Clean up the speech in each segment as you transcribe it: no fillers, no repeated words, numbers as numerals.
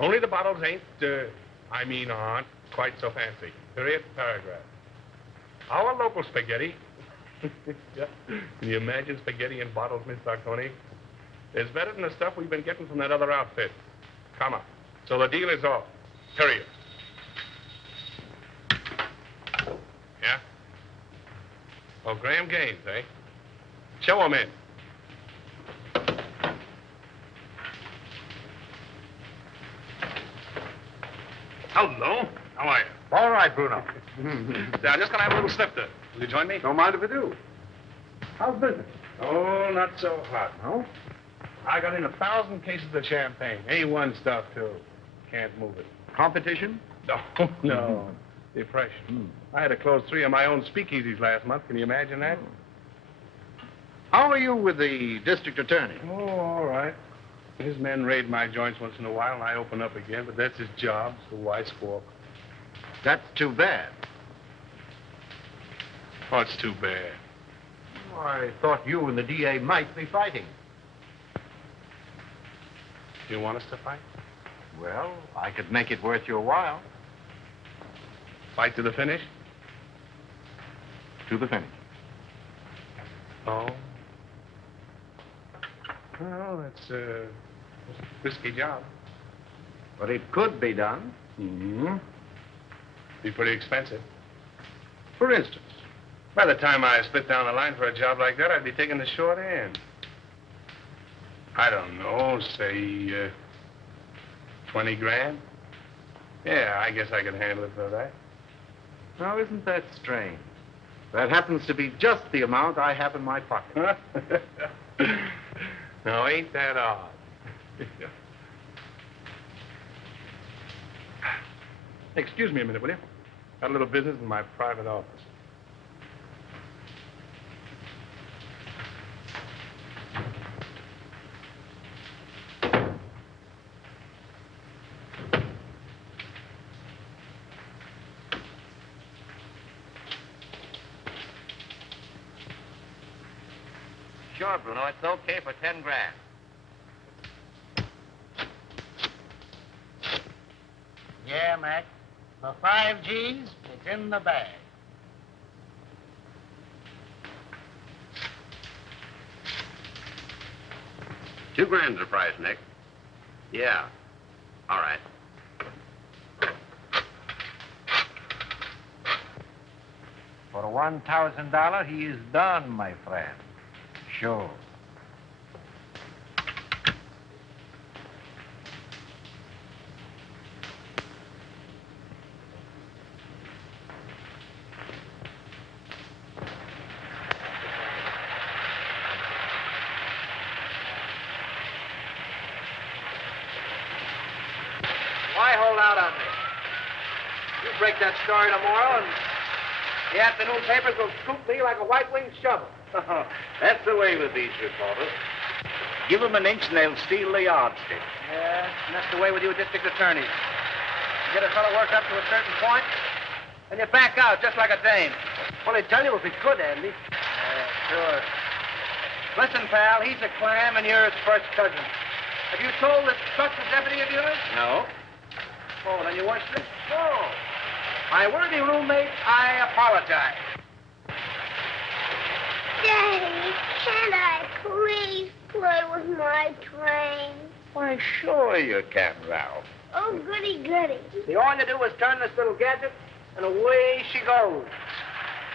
Only the bottles aren't quite so fancy. Period, paragraph. Our local spaghetti. Yeah. Can you imagine spaghetti in bottles, Miss Sarconi? It's better than the stuff we've been getting from that other outfit. Come on. So the deal is off. Period. Yeah? Oh, Graham Gaines, eh? Show him in. Hello. How are you? All right, Bruno. Say, I'm just going to have a little snifter. Will you join me? Don't mind if I do. How's business? Oh, not so hot. No? I got in 1,000 cases of champagne. A1 stuff, too. Can't move it. Competition? No. Depression. I had to close 3 of my own speakeasies last month. Can you imagine that? How are you with the district attorney? Oh, all right. His men raid my joints once in a while, and I open up again, but that's his job, so why squawk? That's too bad. What's too bad? Oh, I thought you and the DA might be fighting. You want us to fight? Well, I could make it worth your while. Fight to the finish? To the finish. Oh. Well, that's a risky job. But it could be done. Mm-hmm. Be pretty expensive. For instance? By the time I split down the line for a job like that, I'd be taking the short end. I don't know, say, 20 grand? Yeah, I guess I could handle it for that. Now, isn't that strange? That happens to be just the amount I have in my pocket. Now, ain't that odd? Excuse me a minute, will you? Got a little business in my private office. Sure, Bruno, it's okay for 10 grand. Yeah, Mac. For 5 G's, it's in the bag. $2 grand's the price, Nick. Yeah. All right. For $1,000, he is done, my friend. Sure. Why hold out on me? You break that story tomorrow, and the afternoon papers will scoop me like a white-winged shovel. That's the way with these reporters. Give them an inch and they'll steal the yardstick. Yeah, and that's the way with you district attorneys. You get a fellow worked up to a certain point, and you back out just like a dame. Well, they tell you if it's good, Andy. Yeah, sure. Listen, pal, he's a clam and you're his first cousin. Have you told this trusted deputy of yours? No. Oh, then you weren't sick? Oh. My worthy roommate, I apologize. Daddy, can't I please play with my train? Why, sure you can, Ralph. Oh, goody, goody. See, all you do is turn this little gadget, and away she goes.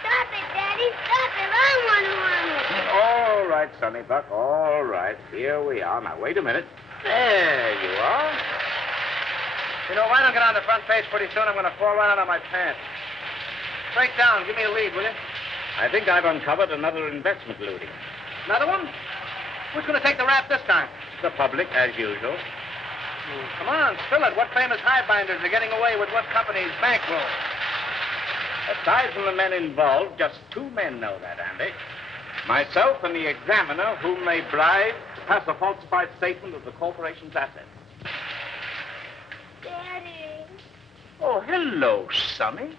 Stop it, Daddy, stop it. I want to run it. All right, Sonny Buck, all right. Here we are. Now, wait a minute. There you are. You know, if I don't get on the front page pretty soon, I'm going to fall right out of my pants. Break down. Give me a lead, will you? I think I've uncovered another investment looting. Another one? Who's going to take the rap this time? The public, as usual. Come on, spill it. What famous highbinders are getting away with what company's bankroll? Aside from the men involved, just 2 men know that, Andy. Myself and the examiner, whom they bribed to pass a falsified statement of the corporation's assets. Daddy. Oh, hello, Sonny.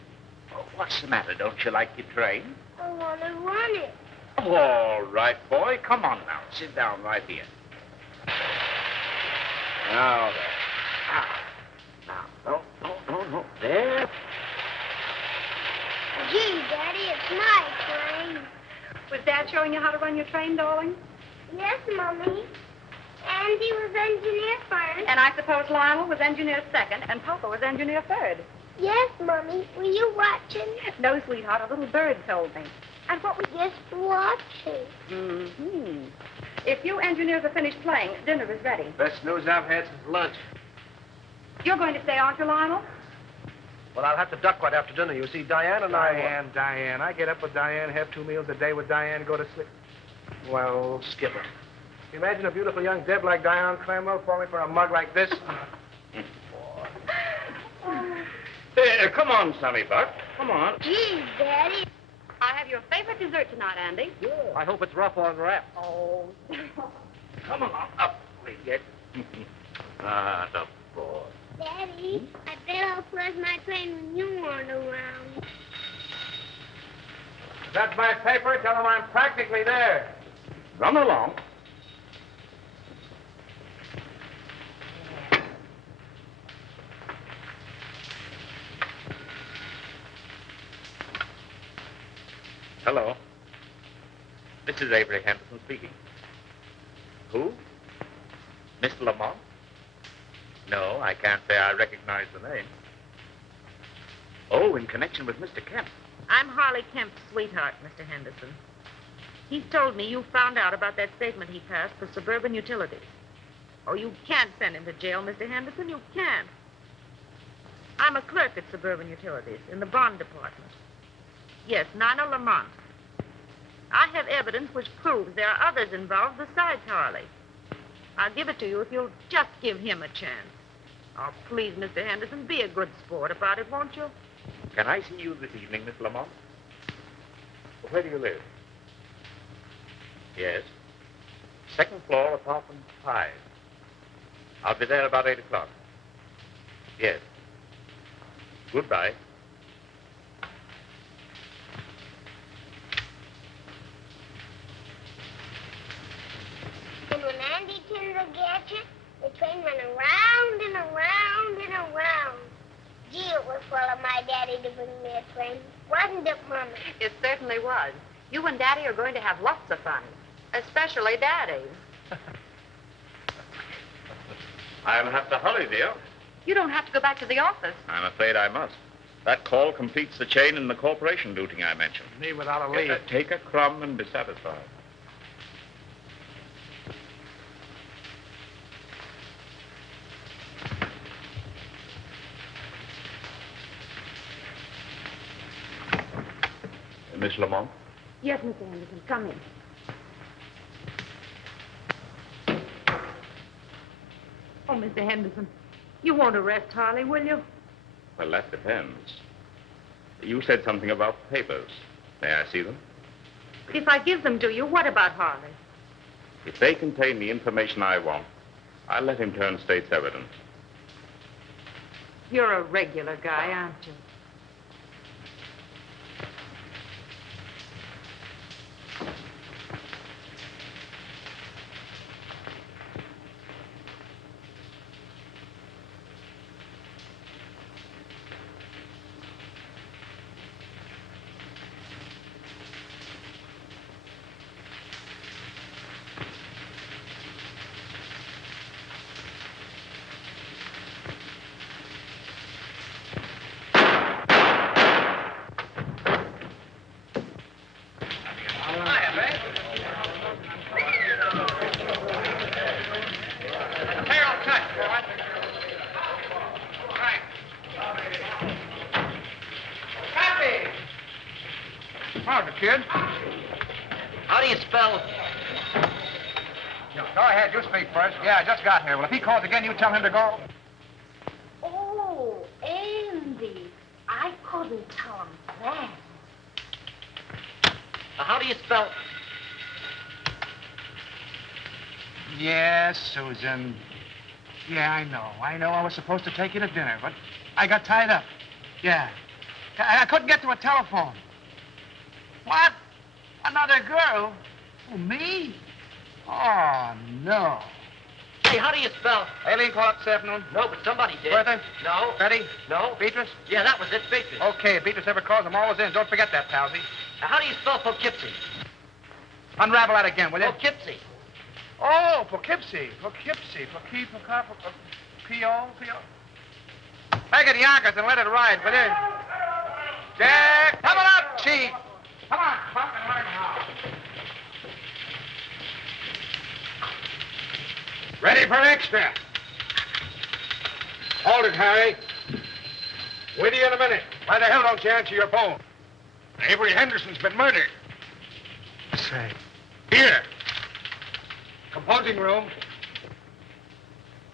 Oh, what's the matter? Don't you like your train? I want to run it. All right, boy. Come on now. Sit down right here. Now, there. no. There. Gee, Daddy, it's my train. Was Dad showing you how to run your train, darling? Yes, Mommy. Andy was engineer first. And I suppose Lionel was engineer second, and Papa was engineer third. Yes, Mommy. Were you watching? No, sweetheart, a little bird told me. And what was... Just watching. Mm-hmm. If you engineers are finished playing, dinner is ready. Best news I've had since lunch. You're going to stay, aren't you, Lionel? Well, I'll have to duck right after dinner. You see, Diane and I... Diane. I get up with Diane, have 2 meals a day with Diane, go to sleep. Well, Skipper. imagine a beautiful young Deb like Diane Clamwell falling for a mug like this. Come on, Sonny Buck. Come on. Gee, Daddy. I have your favorite dessert tonight, Andy. I hope it's rough on wrap. Oh. Come along. Up we get. Ah, the boy. Daddy, I bet I'll flush my train when you aren't around. That's my paper. Tell them I'm practically there. Run along. Hello. This is Avery Henderson speaking. Who? Mr. Lamont? No, I can't say I recognize the name. Oh, in connection with Mr. Kemp. I'm Harley Kemp's sweetheart, Mr. Henderson. He's told me you found out about that statement he passed for suburban utilities. Oh, you can't send him to jail, Mr. Henderson. You can't. I'm a clerk at Suburban Utilities in the bond department. Yes, Nina Lamont. I have evidence which proves there are others involved besides Harley. I'll give it to you if you'll just give him a chance. Oh, please, Mr. Henderson, be a good sport about it, won't you? Can I see you this evening, Miss Lamont? Where do you live? Yes. Second floor, apartment 5. I'll be there about 8 o'clock. Yes. Goodbye. And when Andy turned the gadget, the train went around and around and around. Gee, it was full of my daddy to bring me a train. Wasn't it, Mommy? It certainly was. You and Daddy are going to have lots of fun. Especially Daddy. I'll have to hurry, dear. You don't have to go back to the office. I'm afraid I must. That call completes the chain in the corporation duty I mentioned. Me without a leave. Take a crumb and be satisfied. Miss Lamont? Yes, Mr. Henderson, come in. Oh, Mr. Henderson, you won't arrest Harley, will you? Well, that depends. You said something about papers. May I see them? If I give them to you, what about Harley? If they contain the information I want, I'll let him turn state's evidence. You're a regular guy, aren't you? Kid? How do you spell... Go ahead, you speak first. Yeah, I just got here. Well, if he calls again, you tell him to go. Oh, Andy. I couldn't tell him that. How do you spell... Yes, Susan. Yeah, I know. I was supposed to take you to dinner, but I got tied up. Yeah. I couldn't get to a telephone. What? Another girl? Oh, me? Oh, no. Say, how do you spell? Aileen called up this afternoon. No, but somebody did. Bertha? No. Betty? No. Beatrice? Yeah, that was it, Beatrice. Okay, if Beatrice ever calls, I'm always in. Don't forget that, Palsy. Now, how do you spell Poughkeepsie? Unravel that again, will you? Poughkeepsie. Oh, Poughkeepsie. Poughkeepsie. P-O. Make it Yonkers and let it ride, will you? Jack, coming up, Chief. Come on, Buck, and learn how. Ready for extra. Hold it, Harry. With you in a minute. Why the hell don't you answer your phone? Avery Henderson's been murdered. Say. Here. Composing room.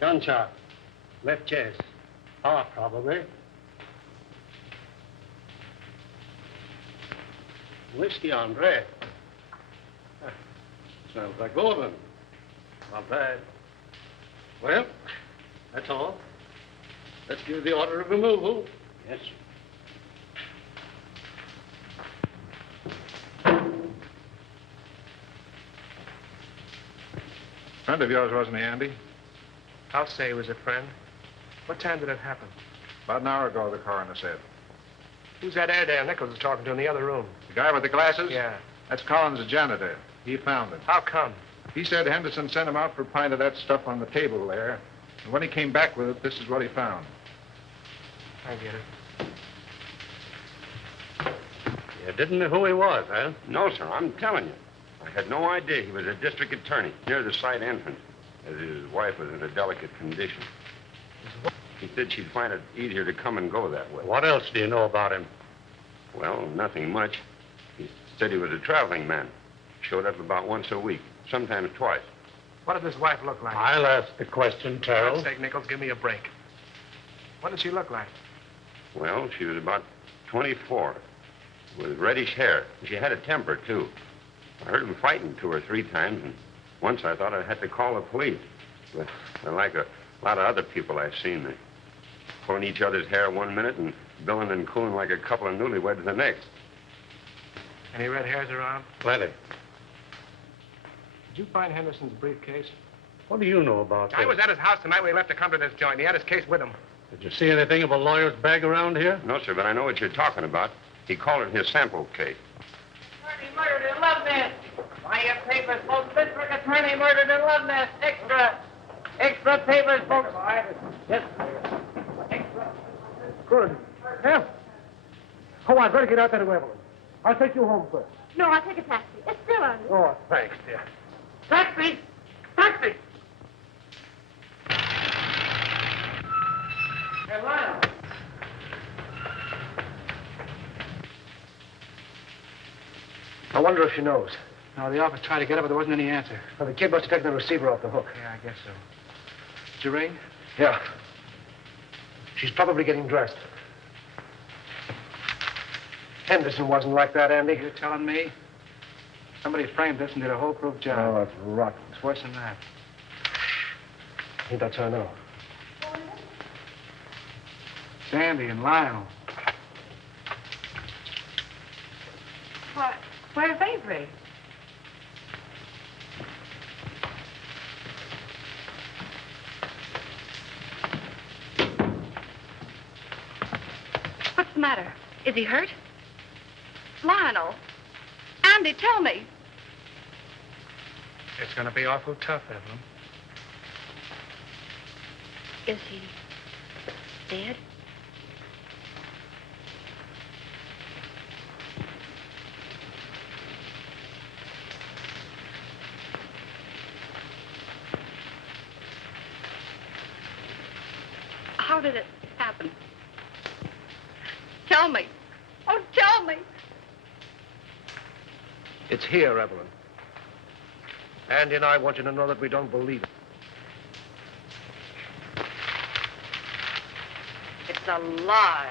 Gunshot. Left chest. Heart, probably. Whiskey on bread. Sounds like Evelyn. Not bad. Well, that's all. Let's give the order of removal. Yes, sir. Friend of yours, wasn't he, Andy? I'll say he was a friend. What time did it happen? About an hour ago, the coroner said. Who's that Airedale Nichols is talking to in the other room? The guy with the glasses? Yeah. That's Collins, the janitor. He found him. How come? He said Henderson sent him out for a pint of that stuff on the table there. And when he came back with it, this is what he found. I get it. You didn't know who he was, huh? No, sir, I'm telling you. I had no idea he was a district attorney near the site entrance, as his wife was in a delicate condition. He said she'd find it easier to come and go that way. What else do you know about him? Well, nothing much. He said he was a traveling man. Showed up about once a week, sometimes twice. What did his wife look like? I'll ask the question, For Terrell. God's sake, Nichols, give me a break. What did she look like? Well, she was about 24, with reddish hair. She had a temper, too. I heard him fighting 2 or 3 times, and once I thought I had to call the police. But they're like a lot of other people I've seen. They're pulling each other's hair one minute and billing and cooling like a couple of newlyweds the next. Any red hairs around? Plenty. Did you find Henderson's briefcase? What do you know about I this? was at his house the night we left to come to this joint. He had his case with him. Did you see anything of a lawyer's bag around here? No, sir, but I know what you're talking about. He called it his sample case. Attorney murdered in Love Nest. Why, your papers, folks. District attorney murdered in Love Nest. Extra. Extra papers, folks. Yes. Extra. Good. Hell. Come on, better get out there to Evelyn. I'll take you home first. No, I'll take a taxi. It's still on. Oh, thanks, dear. Taxi. Taxi. Hey, Lionel. I wonder if she knows. No, the office tried to get her, but there wasn't any answer. Well, the kid must have taken the receiver off the hook. Yeah, I guess so. Did you ring? Yeah. She's probably getting dressed. Henderson wasn't like that, Andy. You're telling me? Somebody framed this and did a whole-proof job. Oh, that's rotten. It's worse than that. I think that's her now. Sandy and Lionel. What? Where's Avery? What's the matter? Is he hurt? Lionel. Andy, tell me. It's going to be awful tough, Evelyn. Is he dead? How did it happen? Tell me. Oh, tell me. It's here, Evelyn. Andy and I want you to know that we don't believe it. It's a lie.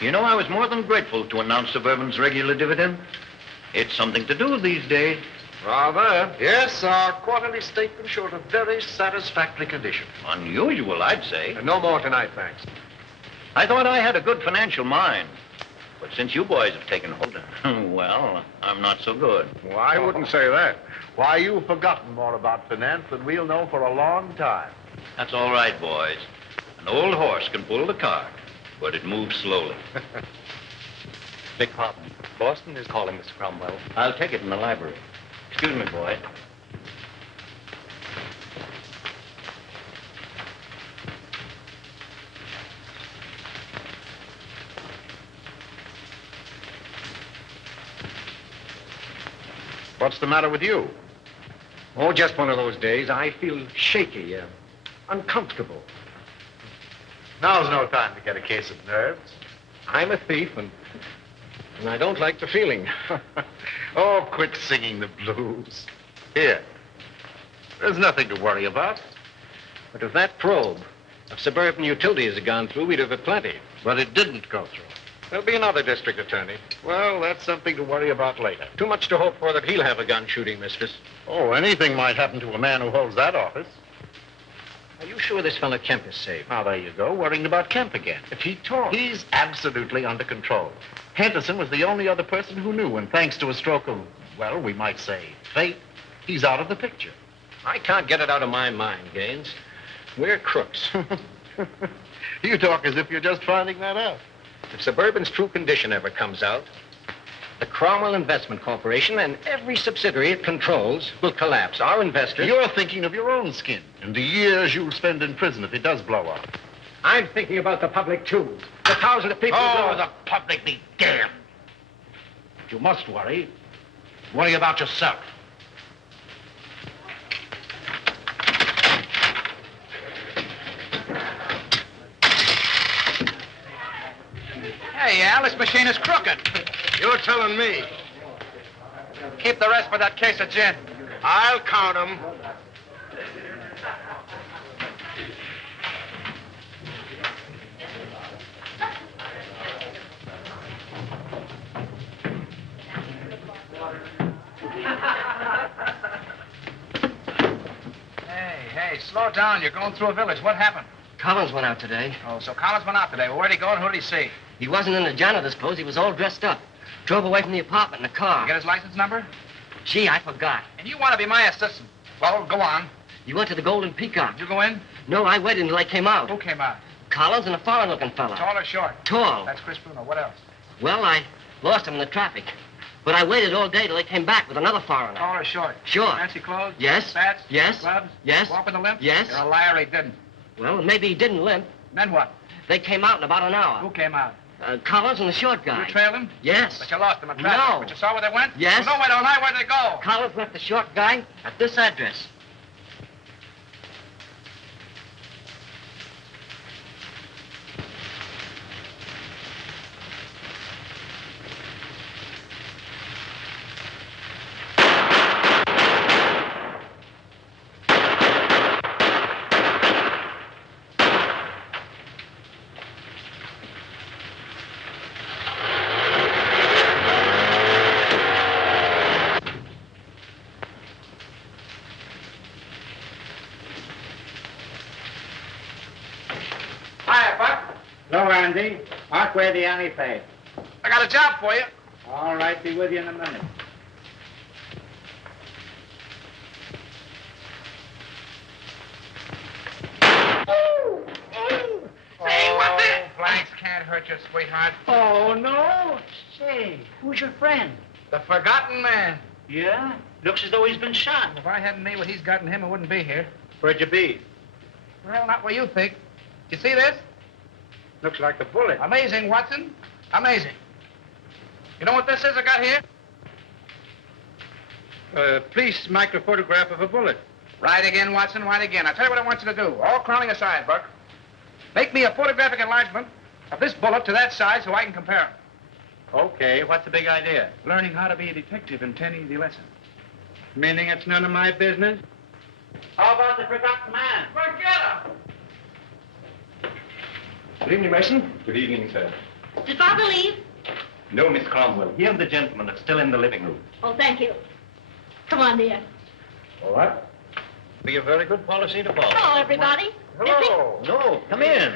You know, I was more than grateful to announce Suburban's regular dividend. It's something to do these days. Rather. Yes, our quarterly statement showed a very satisfactory condition. Unusual, I'd say. No more tonight, thanks. I thought I had a good financial mind. But since you boys have taken hold, well, I'm not so good. Well, I wouldn't say that. Why, you've forgotten more about finance than we'll know for a long time. That's all right, boys. An old horse can pull the cart, but it moves slowly. Beg pardon. Boston is calling, Mr. Cromwell. I'll take it in the library. Excuse me, boy. What's the matter with you? Oh, just one of those days. I feel shaky, uncomfortable. Now's no time to get a case of nerves. I'm a thief, and I don't like the feeling. Oh, quit singing the blues. Here. There's nothing to worry about. But if that probe of suburban utilities had gone through, we'd have had plenty. But it didn't go through. There'll be another district attorney. Well, that's something to worry about later. Too much to hope for that he'll have a gun shooting mistress. Oh, anything might happen to a man who holds that office. Are you sure this fellow Kemp is safe? Now, there you go, worrying about Kemp again. If he talks... He's absolutely under control. Henderson was the only other person who knew, and thanks to a stroke of, well, we might say, fate, he's out of the picture. I can't get it out of my mind, Gaines. We're crooks. You talk as if you're just finding that out. If Suburban's true condition ever comes out, the Cromwell Investment Corporation and every subsidiary it controls will collapse. Our investors... You're thinking of your own skin and the years you'll spend in prison if it does blow up. I'm thinking about the public, too. The thousands of people... Oh, the public be damned. If you must worry, worry about yourself. Hey, Al, this machine is crooked. You're telling me. Keep the rest for that case of gin. I'll count them. Hey, slow down. You're going through a village. What happened? Collins went out today. Oh, so Collins went out today. Well, where'd he go and who'd he see? He wasn't in the janitor's clothes. He was all dressed up. Drove away from the apartment in a car. You get his license number? Gee, I forgot. And you want to be my assistant. Well, go on. You went to the Golden Peacock. Did you go in? No, I waited until I came out. Who came out? Collins and a foreign-looking fella. Tall or short? Tall. That's Chris Bruno. What else? Well, I lost him in the traffic. But I waited all day till they came back with another foreigner. Tall or short? Sure. Fancy clothes? Yes. Spats? Yes. Gloves? Yes. Walk with a limp? Yes. You're a liar. He didn't. Well, maybe he didn't limp. Then what? They came out in about an hour. Who came out? Collins and the short guy. You trailed him? Yes. But you lost him in traffic. No. But you saw where they went? Yes. Well, no, wait, don't I? Where'd they go? Collins left the short guy at this address. Hiya, Buck. Hello, Andy. Mark where the alley paid. I got a job for you. All right, be with you in a minute. Say, what the... Blanks can't hurt you, sweetheart. Oh, no. Say, who's your friend? The forgotten man. Yeah? Looks as though he's been shot. If I hadn't made what he's got in him, I wouldn't be here. Where'd you be? Well, not where you think. You see this? Looks like the bullet. Amazing, Watson. Amazing. You know what this is I got here? Police microphotograph of a bullet. Right again, Watson, right again. I'll tell you what I want you to do. All clowning aside, Buck. Make me a photographic enlargement of this bullet to that size so I can compare them. Okay, what's the big idea? Learning how to be a detective in 10 easy lessons. Meaning it's none of my business? How about the forgotten man? Forget him! Good evening, Mason. Good evening, sir. Did Father leave? No, Miss Cromwell. He and the gentleman are still in the living room. Oh, thank you. Come on, dear. All right. Be a very good policy to follow. Hello, everybody. Hello. No, come in.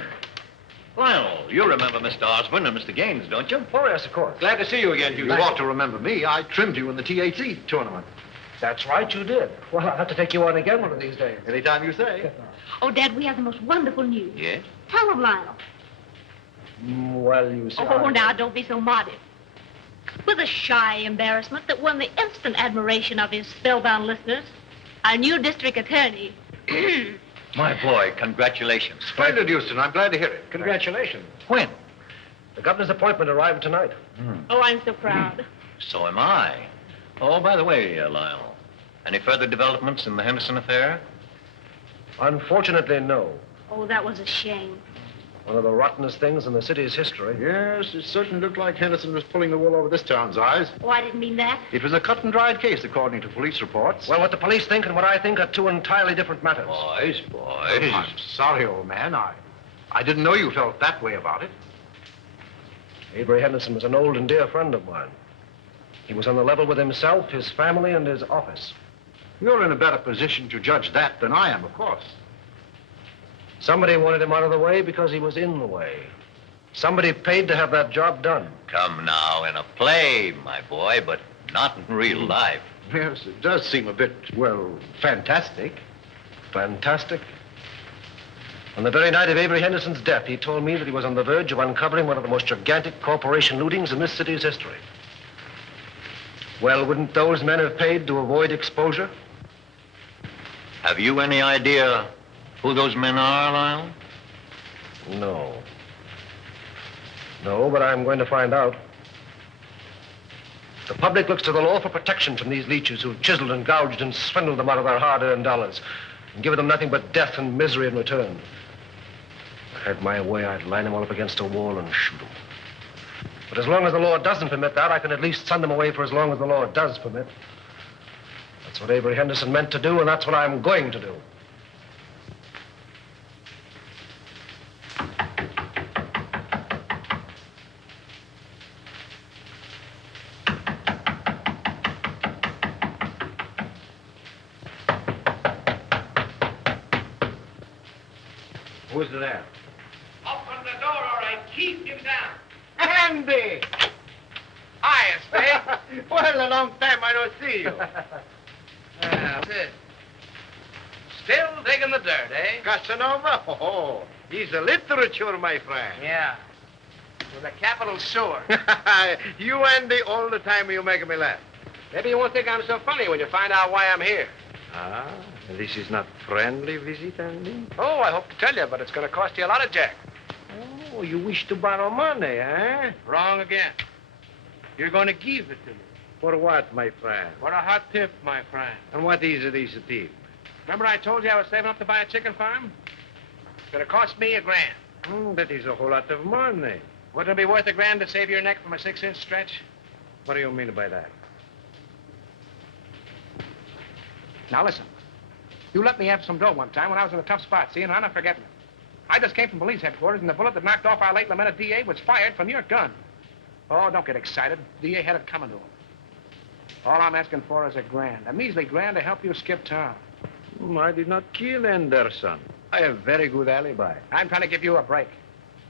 Lionel, you remember Mr. Osborne and Mr. Gaines, don't you? Oh, yes, of course. Glad to see you again, Hugh. You ought to remember me. I trimmed you in the THC tournament. That's right, you did. Well, I'll have to take you on again one of these days. Anytime you say. Oh, Dad, we have the most wonderful news. Yes? Tell them, Lionel. Well, you see. Oh, now, don't be so modest. With a shy embarrassment that won the instant admiration of his spellbound listeners, our new district attorney. My boy, congratulations. Splendid, Houston. I'm glad to hear it. Congratulations. When? The governor's appointment arrived tonight. Oh, I'm so proud. So am I. Oh, by the way, Lionel, any further developments in the Henderson affair? Unfortunately, no. Oh, that was a shame. One of the rottenest things in the city's history. Yes, it certainly looked like Henderson was pulling the wool over this town's eyes. Oh, I didn't mean that. It was a cut-and-dried case, according to police reports. Well, what the police think and what I think are two entirely different matters. Boys. I'm sorry, old man. I didn't know you felt that way about it. Avery Henderson was an old and dear friend of mine. He was on the level with himself, his family, and his office. You're in a better position to judge that than I am, of course. Somebody wanted him out of the way because he was in the way. Somebody paid to have that job done. Come now, in a play, my boy, but not in real life. Yes, it does seem a bit, well, fantastic. Fantastic. On the very night of Avery Henderson's death, he told me that he was on the verge of uncovering one of the most gigantic corporation lootings in this city's history. Well, wouldn't those men have paid to avoid exposure? Have you any idea who those men are, Lionel? No. No, but I'm going to find out. The public looks to the law for protection from these leeches who've chiseled and gouged and swindled them out of their hard-earned dollars and given them nothing but death and misery in return. If I had my way, I'd line them all up against a wall and shoot them. But as long as the law doesn't permit that, I can at least send them away for as long as the law does permit. That's what Avery Henderson meant to do, and that's what I'm going to do. Who's there? Open the door or I keep you down. Andy! Hi, Steve. Well, a long time I don't see you. That's it. Still digging the dirt, eh? Casanova? Oh, he's a literature, my friend. Yeah. With a capital sewer. You, Andy, all the time you make me laugh. Maybe you won't think I'm so funny when you find out why I'm here. Ah, this is not friendly visit, Andy? Oh, I hope to tell you, but it's going to cost you a lot of jack. Oh, you wish to borrow money, eh? Wrong again. You're going to give it to me. For what, my friend? For a hot tip, my friend. And what is this tip? Remember I told you I was saving up to buy a chicken farm? It's going to cost me $1,000. That is a whole lot of money. Wouldn't it be worth $1,000 to save your neck from a 6-inch stretch? What do you mean by that? Now, listen. You let me have some dough one time when I was in a tough spot, see, and I'm not forgetting it. I just came from police headquarters, and the bullet that knocked off our late lamented DA was fired from your gun. Oh, don't get excited. DA had it coming to him. All I'm asking for is $1,000. A measly $1,000 to help you skip town. I did not kill Henderson. I have very good alibi. I'm trying to give you a break.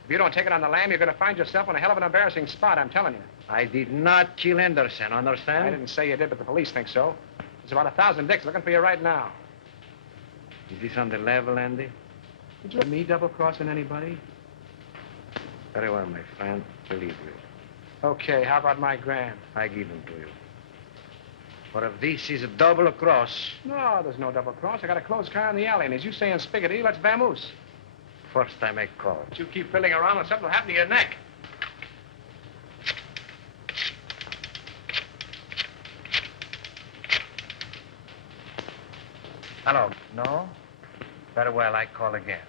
If you don't take it on the lam, you're going to find yourself in a hell of an embarrassing spot, I'm telling you. I did not kill Henderson, understand? I didn't say you did, but the police think so. There's about 1,000 dicks looking for you right now. Is this on the level, Andy? Did you me double-crossing anybody? Very well, my friend. Believe you. Okay, how about my $1,000? I give them to you. For if this is a double cross... No, there's no double cross. I got a closed car in the alley, and as you say in Spiggity, let's vamoose. First I make call. But you keep fiddling around and something will happen to your neck. Hello. No? Very well, I call again.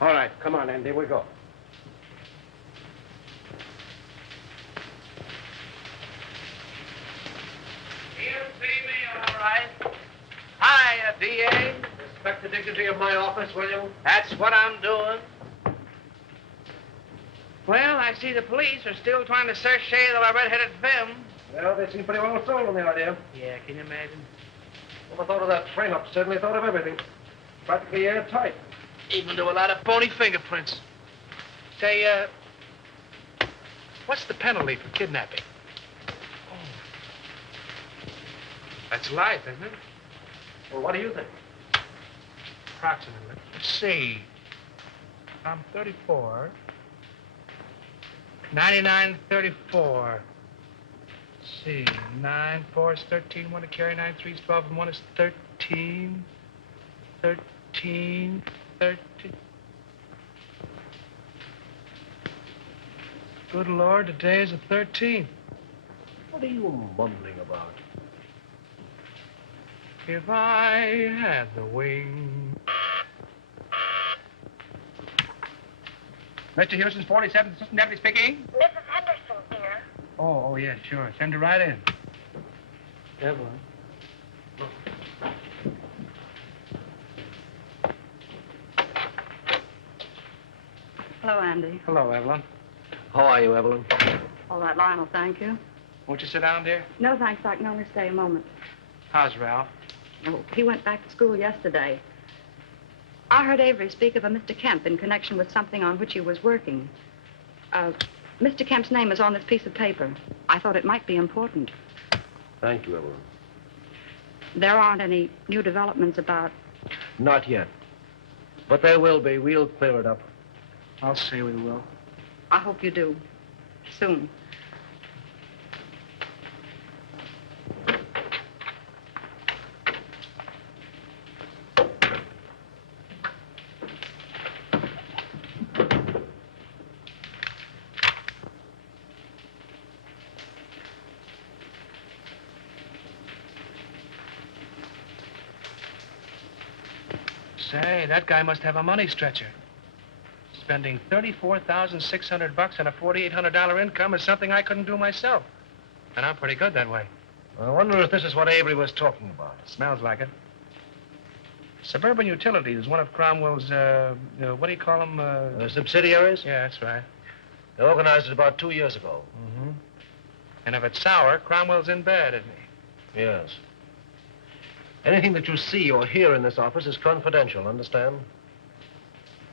All right, come on, Andy, we go. You see me, all right. Hiya, DA. Respect the dignity of my office, will you? That's what I'm doing. Well, I see the police are still trying to search shade of a red-headed femme. Well, they seem pretty well sold on the idea. Yeah, can you imagine? Well, I thought of that frame-up. Certainly thought of everything. Practically airtight. Even do a lot of phony fingerprints. Say, what's the penalty for kidnapping? Oh. That's life, isn't it? Well, what do you think? Approximately. Let's see. I'm 34. 99, 34. Let's see. 9, 4 is 13. 1 to carry. 9, 3 is 12. And 1 is 13. 13. 13. Good Lord, today is the 13th. What are you mumbling about? If I had the wing. Mr. Houston's 47th Assistant Deputy speaking. Mrs. Henderson here. Oh, yeah, sure. Send her right in. Evelyn. Hello, Andy. Hello, Evelyn. How are you, Evelyn? All right, Lionel, thank you. Won't you sit down, dear? No, thanks. I can only stay a moment. How's Ralph? Oh, he went back to school yesterday. I heard Avery speak of a Mr. Kemp in connection with something on which he was working. Mr. Kemp's name is on this piece of paper. I thought it might be important. Thank you, Evelyn. There aren't any new developments about... Not yet. But there will be. We'll clear it up. I'll say we will. I hope you do. Soon. Say, that guy must have a money stretcher. Spending $34,600 on a $4,800 income is something I couldn't do myself. And I'm pretty good that way. I wonder if this is what Avery was talking about. Smells like it. Suburban Utilities is one of Cromwell's, what do you call them? Subsidiaries? Yeah, that's right. They organized it about 2 years ago. Mm-hmm. And if it's sour, Cromwell's in bed, isn't he? Yes. Anything that you see or hear in this office is confidential, understand?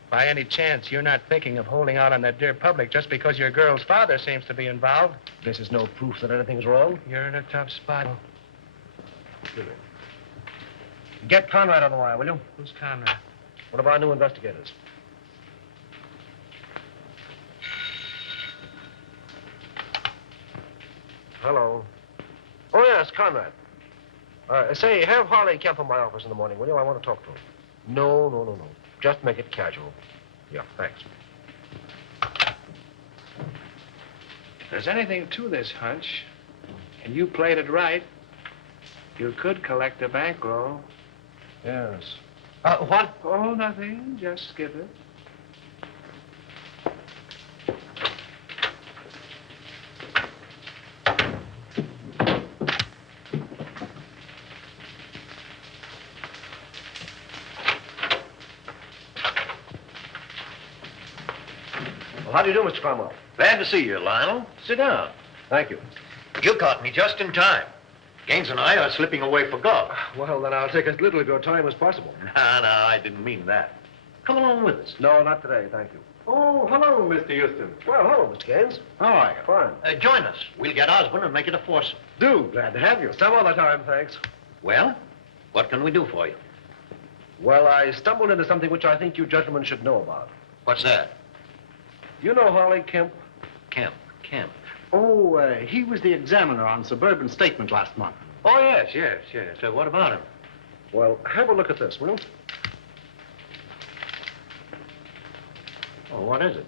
By any chance, you're not thinking of holding out on that dear public just because your girl's father seems to be involved? This is no proof that anything's wrong. You're in a tough spot. Get Conrad on the wire, will you? Who's Conrad? One of our new investigators. Hello. Oh, yes, Conrad. Say, have Harley Kemp in my office in the morning, will you? I want to talk to him. No. Just make it casual. Yeah, thanks. If there's anything to this hunch, and you played it right, you could collect a bankroll. Yes. What? Oh, nothing. Just skip it. Well, how do you do, Mr. Cromwell? Glad to see you, Lionel. Sit down. Thank you. You caught me just in time. Gaines and I are slipping away for golf. Well, then I'll take as little of your time as possible. No, I didn't mean that. Come along with us. No, not today, thank you. Oh, hello, Mr. Houston. Well, hello, Mr. Gaines. How are you? Fine. Join us. We'll get Osborne and make it a foursome. Do. Glad to have you. Some other time, thanks. Well, what can we do for you? Well, I stumbled into something which I think you gentlemen should know about. What's that? You know Harley Kemp? Kemp. Oh, he was the examiner on Suburban Statement last month. Oh, yes. So what about him? Well, have a look at this, will you? Oh, what is it?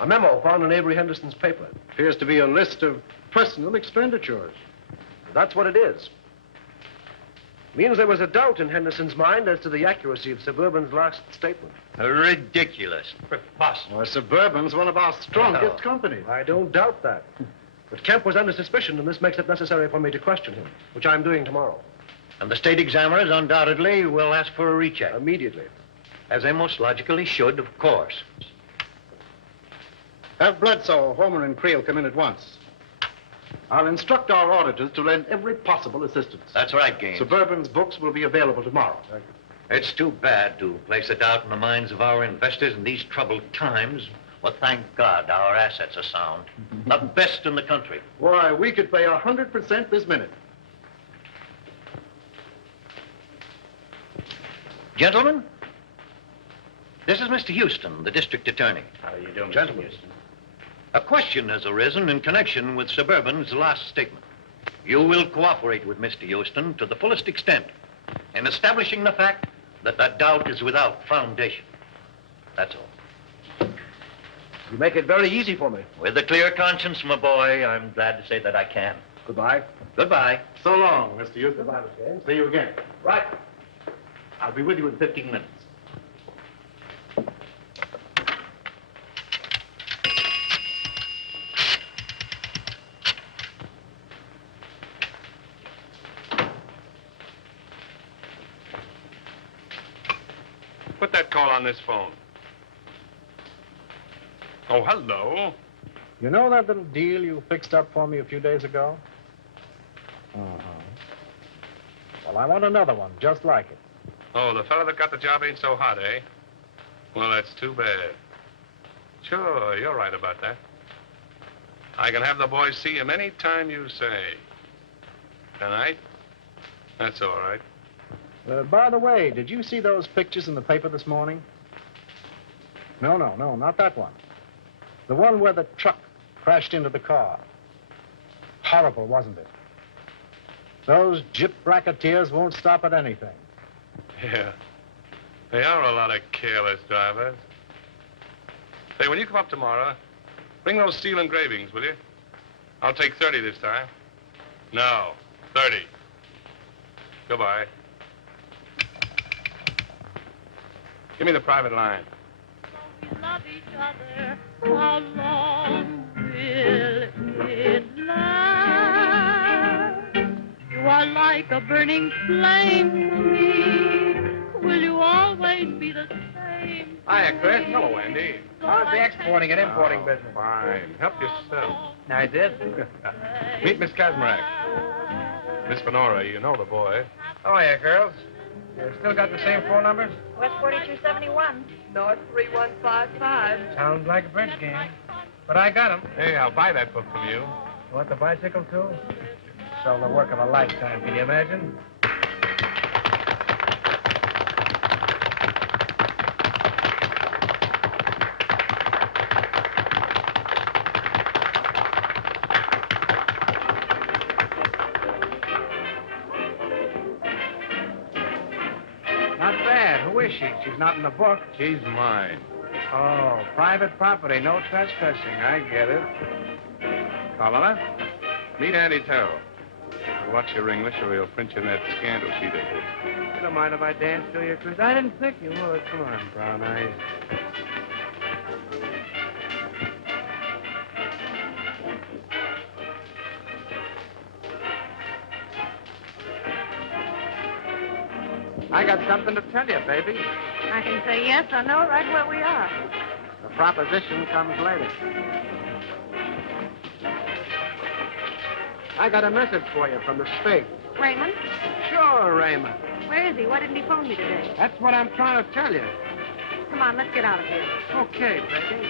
A memo found in Avery Henderson's paper. Appears to be a list of personal expenditures. That's what it is. Means there was a doubt in Henderson's mind as to the accuracy of Suburban's last statement. Ridiculous. Preposterous. Well, Suburban's one of our strongest companies. I don't doubt that. But Kemp was under suspicion, and this makes it necessary for me to question him, which I'm doing tomorrow. And the state examiners undoubtedly will ask for a recheck. Immediately. As they most logically should, of course. Have Bledsoe, Homer, and Creel come in at once. I'll instruct our auditors to lend every possible assistance. That's right, Gaines. Suburban's books will be available tomorrow. It's too bad to place a doubt in the minds of our investors in these troubled times. But thank God our assets are sound. The best in the country. Why, we could pay 100% this minute. Gentlemen, this is Mr. Houston, the district attorney. How are you doing, Gentlemen, a question has arisen in connection with Suburban's last statement. You will cooperate with Mr. Houston to the fullest extent in establishing the fact that that doubt is without foundation. That's all. You make it very easy for me. With a clear conscience, my boy, I'm glad to say that I can. Goodbye. Goodbye. So long, Mr. Houston. Goodbye, Mr. James. See you again. Right. I'll be with you in 15 minutes. Put that call on this phone. Oh, hello. You know that little deal you fixed up for me a few days ago? Well, I want another one just like it. Oh, the fellow that got the job ain't so hot, eh? Well, that's too bad. Sure, you're right about that. I can have the boys see him any time you say. Tonight? That's all right. By the way, did you see those pictures in the paper this morning? No, not that one. The one where the truck crashed into the car. Horrible, wasn't it? Those gyp racketeers won't stop at anything. Yeah. They are a lot of careless drivers. Say, when you come up tomorrow, bring those steel engravings, will you? I'll take 30 this time. No, 30. Goodbye. Give me the private line. We love each other. How long will it last? You are like a burning flame to me. Will you always be the same? Hiya, Chris. Hello, Andy. How's the exporting and importing business? Fine. Help yourself. I did. Meet Miss Kazmarek. Miss Fenora, you know the boy. Oh, yeah, girls. You still got the same phone numbers? West 4271. North 3155. Sounds like a bridge game. But I got 'em. Hey, I'll buy that book from you. You want the bicycle, too? So the work of a lifetime, can you imagine? Not bad. Who is she? She's not in the book. She's mine. Oh, private property, no trespassing. I get it. Colonna, meet Andy Terrell. Watch your English or he'll print you in that scandal sheet of his. You don't mind if I dance to you, Chris? I didn't think you would. Come on, brown eyes. I got something to tell you, baby. I can say yes or no right where we are. The proposition comes later. I got a message for you from the state. Raymond? Sure, Raymond. Where is he? Why didn't he phone me today? That's what I'm trying to tell you. Come on, let's get out of here. Okay, baby.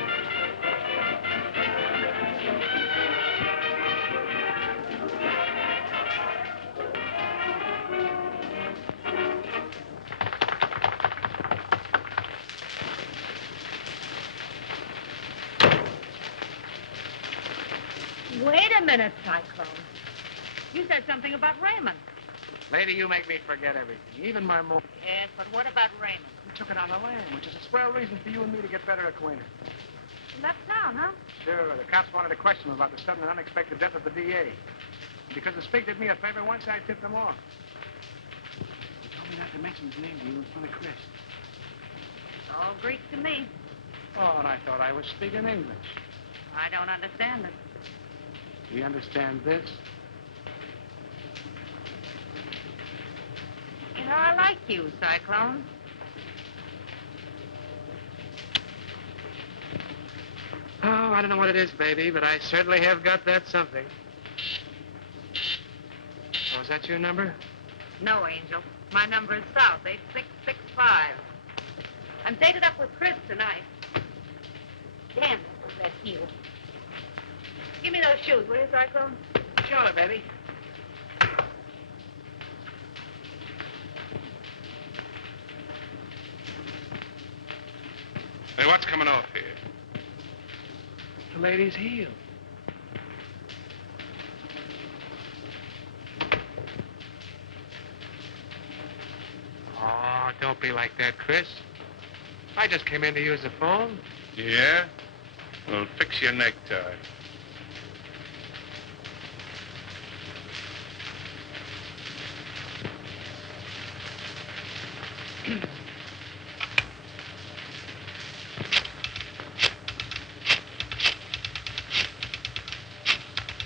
Wait a minute, Cyclone. You said something about Raymond. Lady, you make me forget everything, even my mom. Yes, but what about Raymond? We took it on the lam, which is a swell reason for you and me to get better acquainted. He left town, huh? Sure, the cops wanted to question him about the sudden and unexpected death of the DA. And because the Spig did me a favor once, I tipped him off. He told me not to mention his name to you in front of Chris. It's all Greek to me. Oh, and I thought I was speaking English. I don't understand it. Do you understand this? You know, I like you, Cyclone. Oh, I don't know what it is, baby, but I certainly have got that something. Oh, is that your number? No, Angel. My number is South, 866 5. I'm dated up with Chris tonight. Damn, that heel. Give me those shoes, will you, Cyclone? Sure, baby. Hey, what's coming off here? The lady's heel. Oh, don't be like that, Chris. I just came in to use the phone. Yeah? Well, fix your necktie.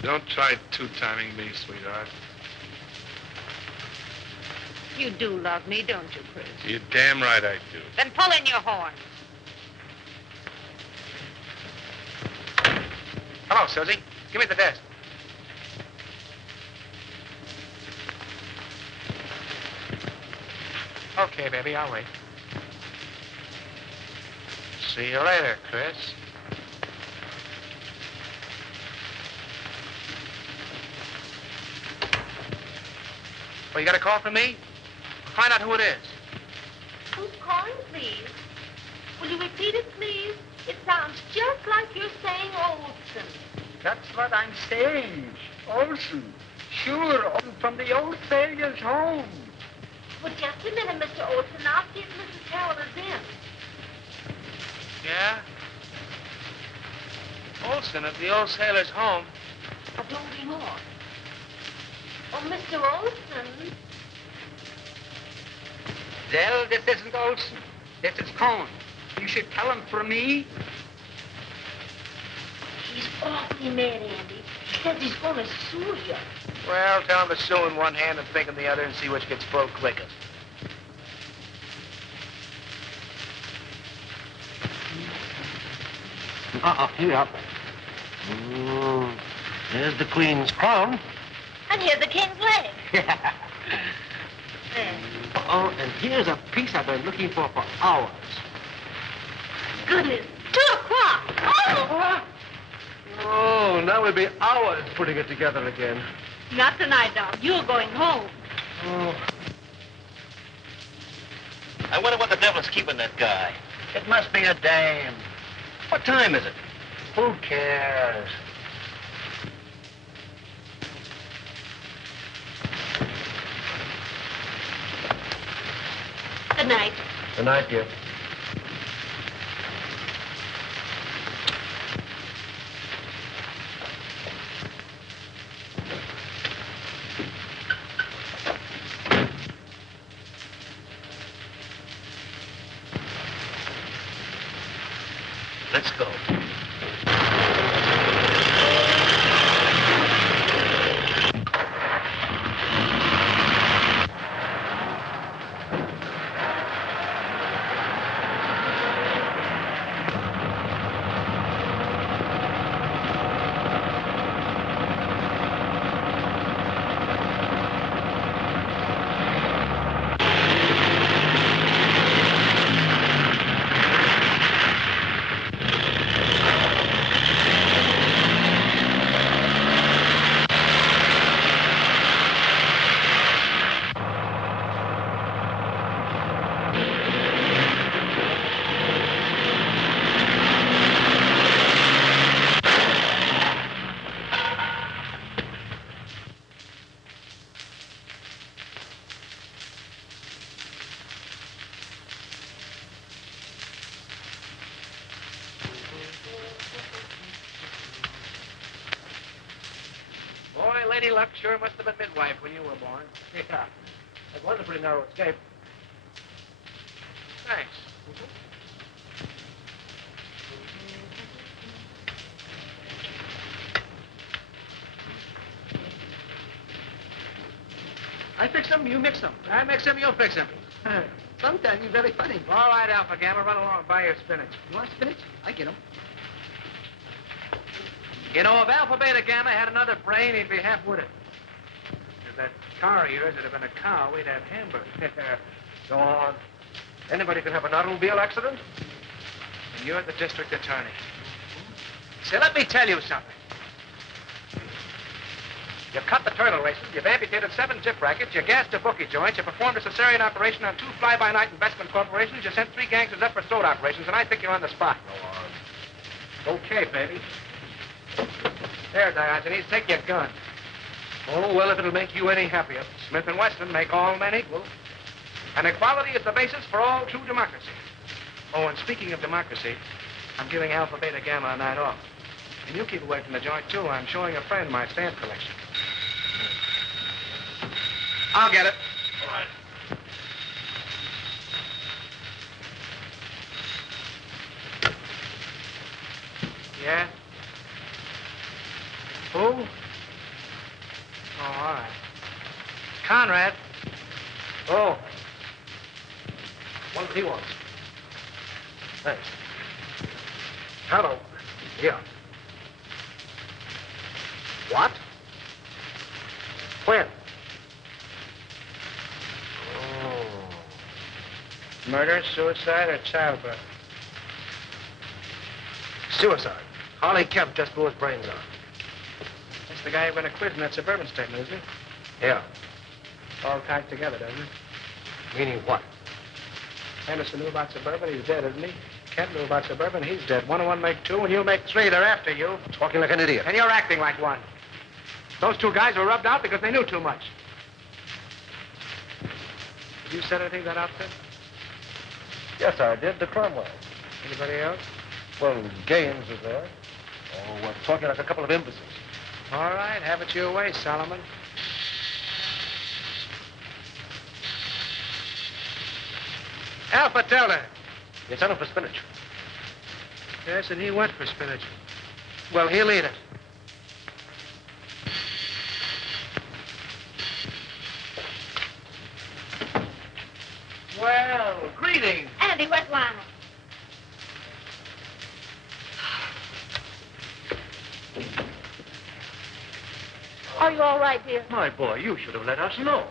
Don't try two-timing me, sweetheart. You do love me, don't you, Chris? You're damn right I do. Then pull in your horns. Hello, Susie. Give me the desk. Okay, baby, I'll wait. See you later, Chris. Well, you got a call from me? Find out who it is. Who's calling, please? Will you repeat it, please? It sounds just like you're saying Olson. That's what I'm saying. Olson. Sure, from the old sailor's home. Well, just a minute, Mr. Olson. I'll see if Mrs. Carroll is in. Yeah? Olson at the old sailor's home. Oh, don't be more. Oh, Mr. Olson. Well, this isn't Olson. This is Cohn. You should tell him for me. He's awfully mad, Andy. He says he's going to sue you. Well, tell him to sue in one hand and think in the other and see which gets full quickest. Here. There's the Queen's crown. And here's the king's leg. Oh, and here's a piece I've been looking for hours. Goodness, 2 o'clock. Oh! Oh, now we'll be hours putting it together again. Not tonight, Doc. You're going home. Oh. I wonder what the devil's keeping that guy. It must be a dame. What time is it? Who cares? Good night. Good night, dear. Let's go. Boy, Lady Luck sure must have been midwife when you were born. Yeah. That was a pretty narrow escape. Thanks. I fix them, you mix them. I mix them, you'll fix them. Sometimes you're very funny. All right, Alpha Gamma, run along and buy your spinach. You want spinach? I get them. You know, if Alpha Beta Gamma had another brain, he'd be half-witted. If that car of yours had been a cow, we'd have hamburgers. Go on. Anybody can have an automobile accident. And you're the district attorney. So let me tell you something. You've cut the turtle races, you've amputated 7 zip rackets, you gassed a bookie joint, you performed a cesarean operation on 2 fly-by-night investment corporations, you sent 3 gangsters up for throat operations, and I think you're on the spot. Go on. Okay, baby. There, Diogenes, take your gun. Oh, well, if it'll make you any happier. Smith & Wesson make all men equal. And equality is the basis for all true democracy. Oh, and speaking of democracy, I'm giving Alpha Beta Gamma a night off. And you keep away from the joint, too. I'm showing a friend my stamp collection. I'll get it. All right. Yeah? Who? Oh, all right. Conrad. Oh. What he wants. Thanks. Hello. Yeah. What? When? Oh. Murder, suicide, or childbirth? Suicide. Harley Kemp just blew his brains out. That's the guy who went to quiz in that suburban statement, isn't he? Yeah. All tied together, doesn't it? Meaning what? Henderson knew about suburban, he's dead, isn't he? Kemp knew about suburban, he's dead. 1 and 1 make 2, and you make 3. They're after you. Talking like an idiot. And you're acting like one. Those 2 guys were rubbed out because they knew too much. Did you set anything to that outfit? Yes, I did. To Cromwell. Anybody else? Well, Gaines was there. Oh, we're talking like a couple of imbeciles. All right, have it your way, Solomon. Alpha, tell her. You sent him for spinach. Yes, and he went for spinach. Well, he'll eat it. Well, greetings. Andy, where's Lionel? Are you all right, dear? My boy, you should have let us know.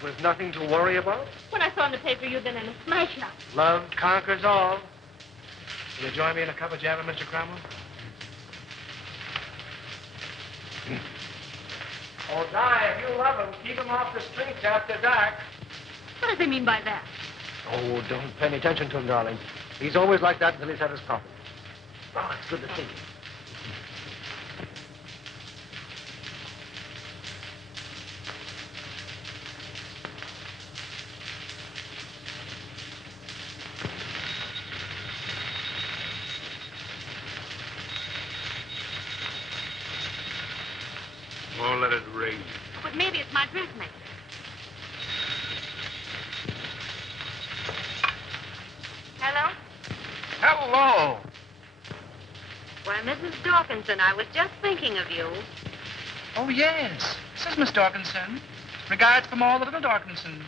It was nothing to worry about. When I saw in the paper you'd been in a smash-up. Love conquers all. Will you join me in a cup of java, Mr. Cromwell? Oh, Di, if you love him, keep him off the streets after dark. What does he mean by that? Oh, don't pay any attention to him, darling. He's always like that until he's had his coffee. Oh, it's good to see you. Won't let it rain. But maybe it's my dressmaker. Hello? Hello. Why, Mrs. Dawkinson, I was just thinking of you. Oh, yes. This is Miss Dawkinson. Regards from all the little Dawkinsons.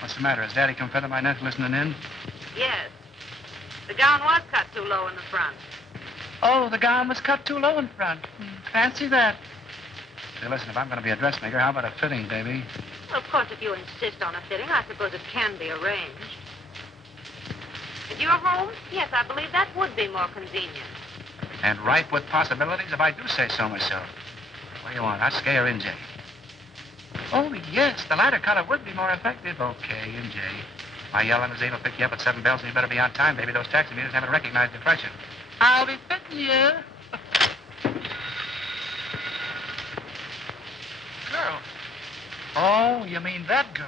What's the matter? Has Daddy come feather my nest listening in? Yes. The gown was cut too low in the front. Oh, the gown was cut too low in front. Fancy that. Say, listen, if I'm going to be a dressmaker, how about a fitting, baby? Well, of course, if you insist on a fitting, I suppose it can be arranged. At your home? Yes, I believe that would be more convenient. And ripe with possibilities, if I do say so myself. What do you want, Husky or NJ? Oh, yes, the lighter color would be more effective. Okay, NJ. My yellow limousine will pick you up at 7 bells, and you better be on time, baby. Those taxi meters haven't recognized the freshen. I'll be fitting you. Girl. Oh, you mean that girl.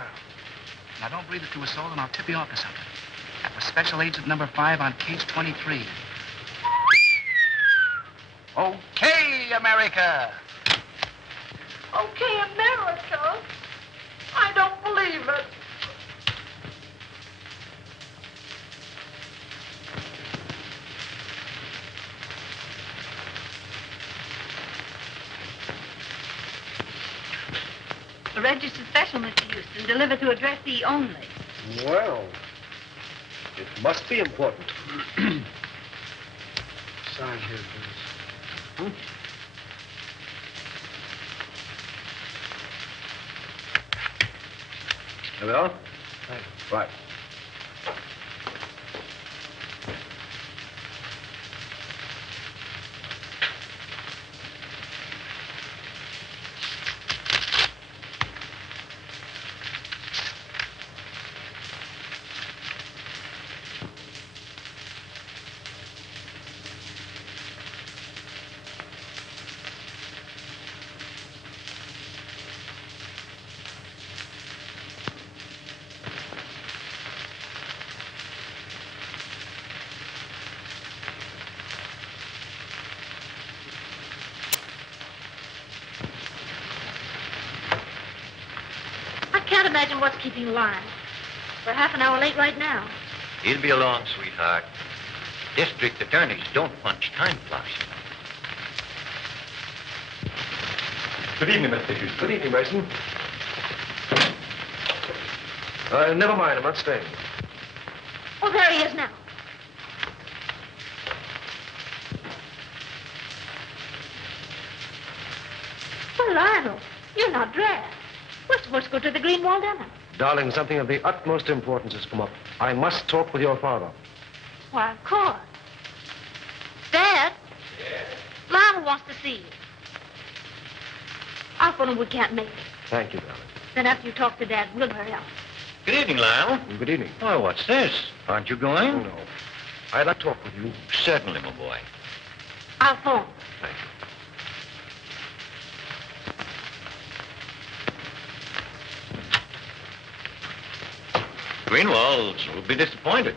Now, don't breathe it to a soul, and I'll tip you off to something. That was special agent number 5 on case 23. Okay, America. Okay, America. I don't believe it. A registered special, Mr. Houston, delivered to address E only. Well, it must be important. Sign here, please. There we are. Right. imagine what's keeping Lyon. We're half an hour late right now. He'll be along, sweetheart. District attorneys don't punch time clocks. Good evening, Mr. Houston. Good evening, Mason. Never mind, I'm not staying. Oh, there he is now. Well, Lionel, you're not dressed. We're supposed to go to the Greenwald dinner. Darling, something of the utmost importance has come up. I must talk with your father. Why, of course. Dad? Yes? Lionel wants to see you. I'll phone him we can't make it. Thank you, darling. Then after you talk to Dad, we'll hurry up. Good evening, Lyle. Good evening. Oh, what's this? Aren't you going? No. I'd like to talk with you. Certainly, my boy. I'll phone. Thank you. Greenwalds will be disappointed.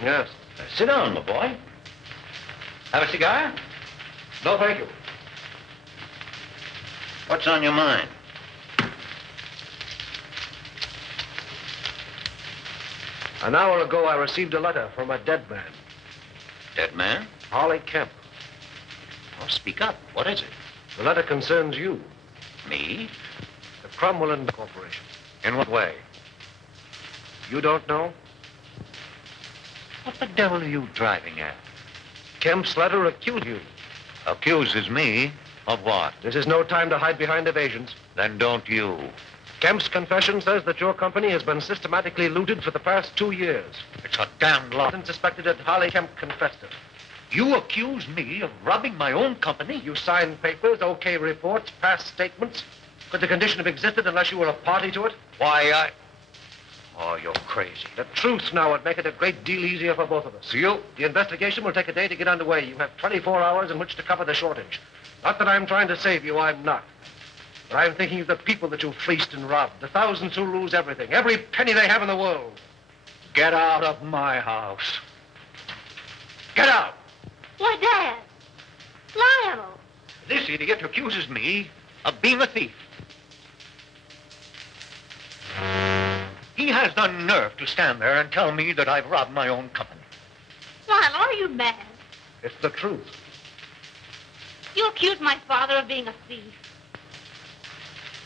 Yes. Sit down, my boy. Have a cigar? No, thank you. What's on your mind? An hour ago, I received a letter from a dead man. Dead man? Harley Kemp. Oh, speak up. What is it? The letter concerns you. Me? The Cromwell Corporation. In what way? You don't know? What the devil are you driving at? Kemp's letter accused you. Accuses me of what? This is no time to hide behind evasions. Then don't you. Kemp's confession says that your company has been systematically looted for the past 2 years. It's a damned lie. And suspected that Harley Kemp confessed it. You accuse me of robbing my own company? You signed papers, okay reports, past statements. Could the condition have existed unless you were a party to it? Why, Oh, you're crazy. The truth now would make it a great deal easier for both of us. You? The investigation will take a day to get underway. You have 24 hours in which to cover the shortage. Not that I'm trying to save you, I'm not. But I'm thinking of the people that you fleeced and robbed, the thousands who lose everything, every penny they have in the world. Get out of my house. Get out! Why, Dad. Lionel. This idiot accuses me of being a thief. He has the nerve to stand there and tell me that I've robbed my own company. Lionel, are you mad? It's the truth. You accuse my father of being a thief.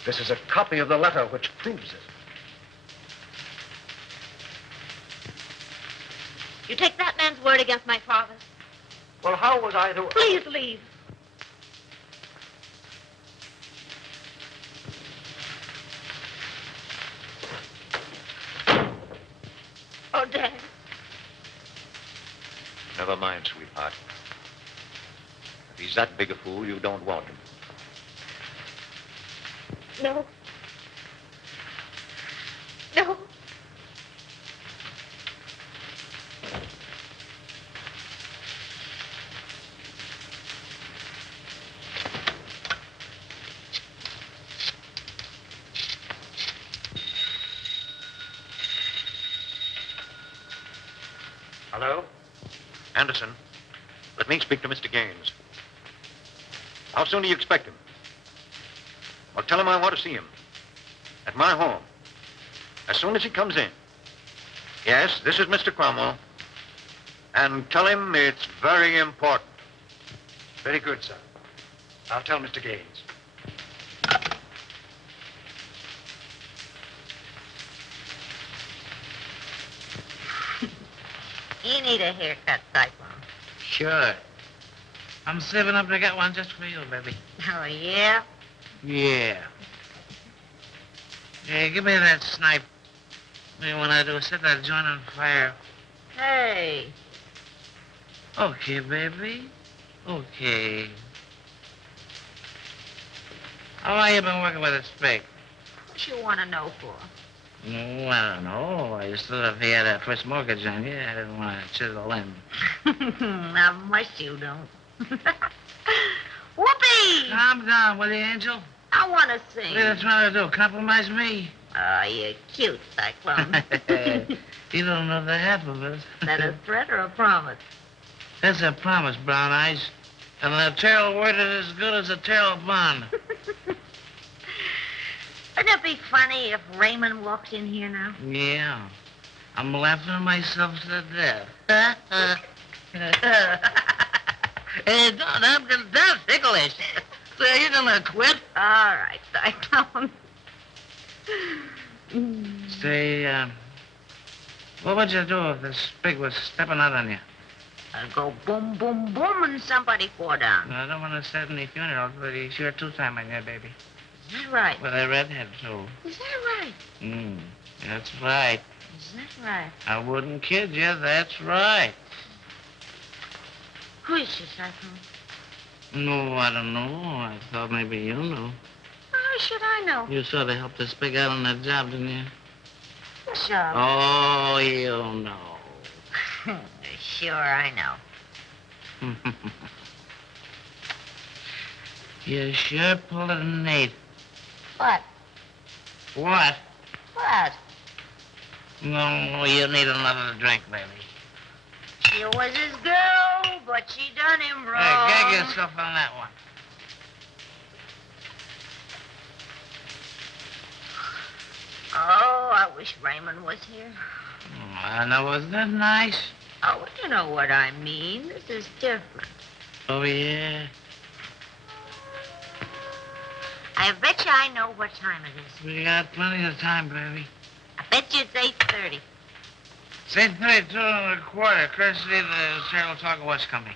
This is a copy of the letter which proves it. You take that man's word against my father's. Well, how was I to... Please leave. Oh, Dad. Never mind, sweetheart. If he's that big a fool, you don't want him. No. No. Hello? Anderson, let me speak to Mr. Gaines. How soon do you expect him? Well, tell him I want to see him. At my home. As soon as he comes in. Yes, this is Mr. Cromwell. And tell him it's very important. Very good, sir. I'll tell Mr. Gaines. You need a haircut, Cyclone. Sure. I'm saving up to get one just for you, baby. Oh, yeah? Yeah. Hey, give me that snipe. Maybe when I do, set that joint on fire. Hey. Okay, baby. Okay. How long you been working with a spade? What you want to know for? Oh, I don't know. I used to live here at first mortgage on you. I didn't want to chisel in. Not much you don't. Whoopee! Calm down, will you, Angel? I want to sing. What are you trying to do? Compromise me? Oh, you're cute, Cyclone. You don't know the half of it. That a threat or a promise? That's a promise, Brown Eyes. And a tail word is as good as a tail bond. Wouldn't it be funny if Raymond walks in here now? Yeah. I'm laughing myself to death. Hey, that's ticklish. So you're gonna quit? All right, Cyclone. Say, what would you do if this pig was stepping out on you? I'd go boom, boom, boom, and somebody fall down. I don't want to start any funerals, but he's sure two-time on you, baby. Is that right? With a redhead, too. Is that right? That's right. Is that right? I wouldn't kid you, that's right. Who is this, Cyclone? No, I don't know. I thought maybe you knew. How should I know? You sort of helped this pig out on that job, didn't you? What job? Oh, you know. Sure, I know. You sure pulled a Nate. What? What? What? No, you need another drink, baby. She was his girl, but she done him wrong. Hey, gag yourself on that one. Oh, I wish Raymond was here. I know, wasn't that nice? Oh, you know what I mean. This is different. Oh, yeah? I bet you I know what time it is. We got plenty of time, baby. I bet you it's 8:30. It's 8:32 and a quarter. Christy, the serial talker, what's coming?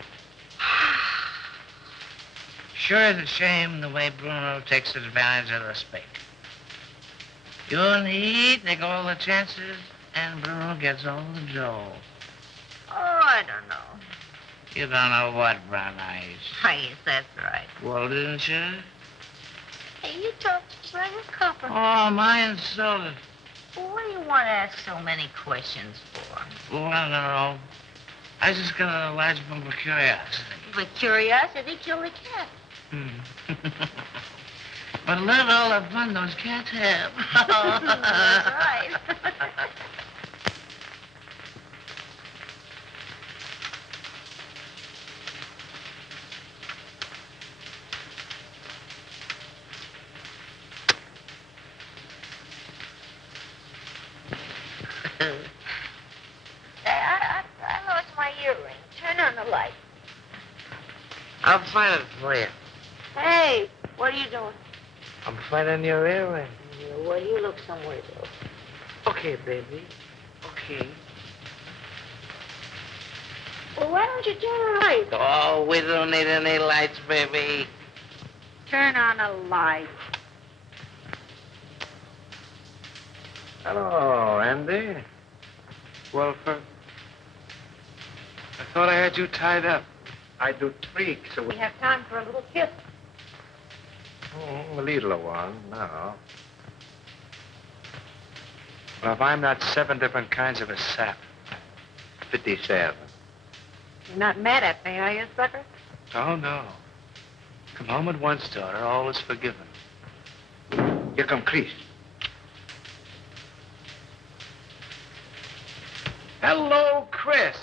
Sure is a shame the way Bruno takes advantage of the spake. You and he take all the chances, and Bruno gets all the dough. Oh, I don't know. You don't know what, Brown Eyes. Yes, that's right. Well, didn't you? Hey, you talk just like a copper. Oh, am I insulted? Well, what do you want to ask so many questions for? Well, I don't know. I just got a large bump of curiosity. For curiosity, kill the cat. But look at all the fun those cats have. That's right. I lost my earring. Turn on the light. I'll find it for you. Hey, what are you doing? I'm finding your earring. Well, you look somewhere else. Okay, baby. Okay. Well, why don't you turn the light? Oh, we don't need any lights, baby. Turn on a light. Hello, Andy. Wilford. I thought I had you tied up. I do tweak, so We have time for a little kiss. a little one, no. Well, if I'm not 7 different kinds of a sap, 57. You're not mad at me, are you, sucker? Oh, no. Come home at once, daughter. All is forgiven. Here come Christy. Hello, Chris.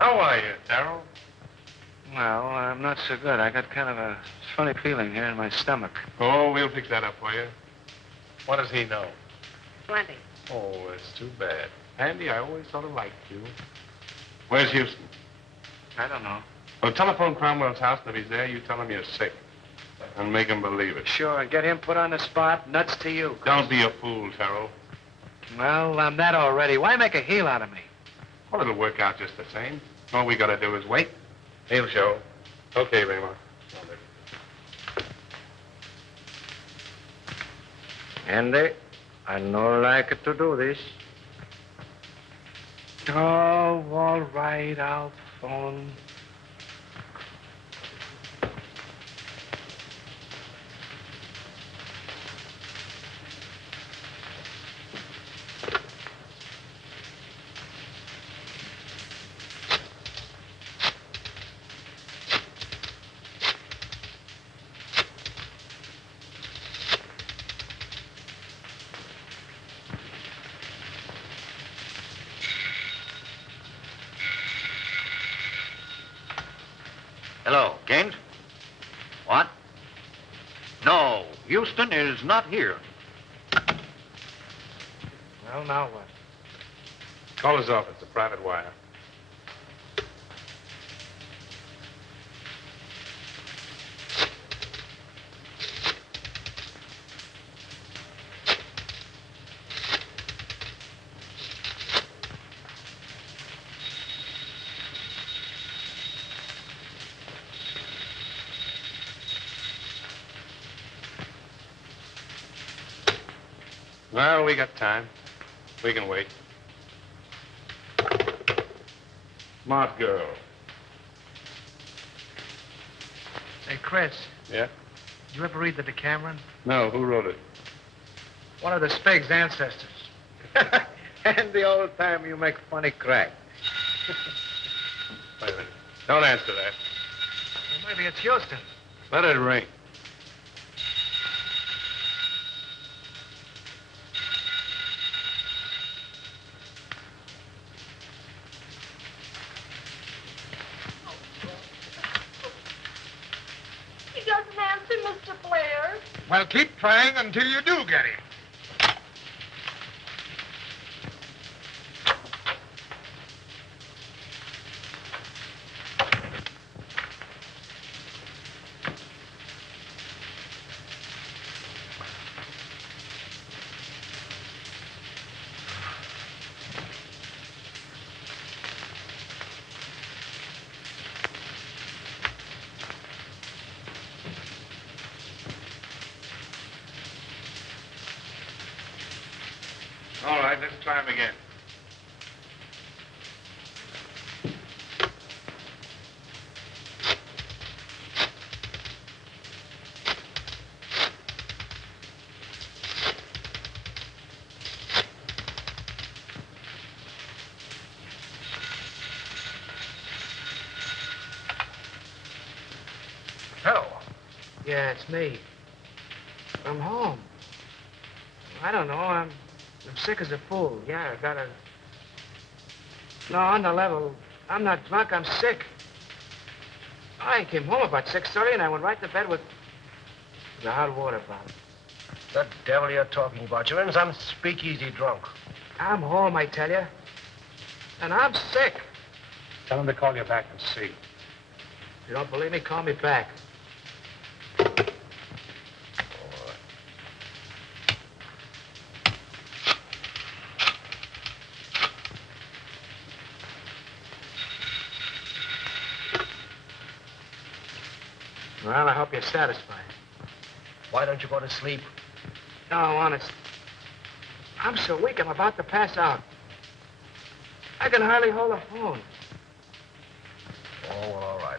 How are you, Darrell? Well, I'm not so good. I got kind of a funny feeling here in my stomach. Oh, we'll fix that up for you. What does he know? Plenty. Oh, it's too bad. Andy, I always sort of liked you. Where's Houston? I don't know. Well, telephone Cromwell's house, and if he's there, you tell him you're sick. And make him believe it. Sure, and get him put on the spot. Nuts to you. Chris. Don't be a fool, Terrell. Well, I'm that already. Why make a heel out of me? Well, it'll work out just the same. All we gotta do is wait. He'll show. Okay, Raymond. Andy, I no like to do this. Oh, all right, I'll phone. Hello, Gaines? What? No, Houston is not here. Well, now what? Call his office, a private wire. Well, we got time. We can wait. Smart girl. Hey, Chris, Yeah? did you ever read the Decameron? No, who wrote it? One of the Spig's ancestors. And the old time you make funny crack. Wait a minute. Don't answer that. Well, maybe it's Houston. Let it ring. He doesn't answer, Mr. Blair. Well, keep trying until you do get him. All right, let's try him again. Hello. Yeah, it's me. I'm home. I don't know. I'm sick as a fool. Yeah, I got a... No, on the level, I'm not drunk. I'm sick. I came home about 6:30, and I went right to bed with the hot water bottle. The devil you're talking about. You're in some speakeasy drunk. I'm home, I tell you. And I'm sick. Tell him to call you back and see. If you don't believe me, call me back. Well, I hope you're satisfied. Why don't you go to sleep? No, honest. I'm so weak, I'm about to pass out. I can hardly hold a phone. Oh, well, all right.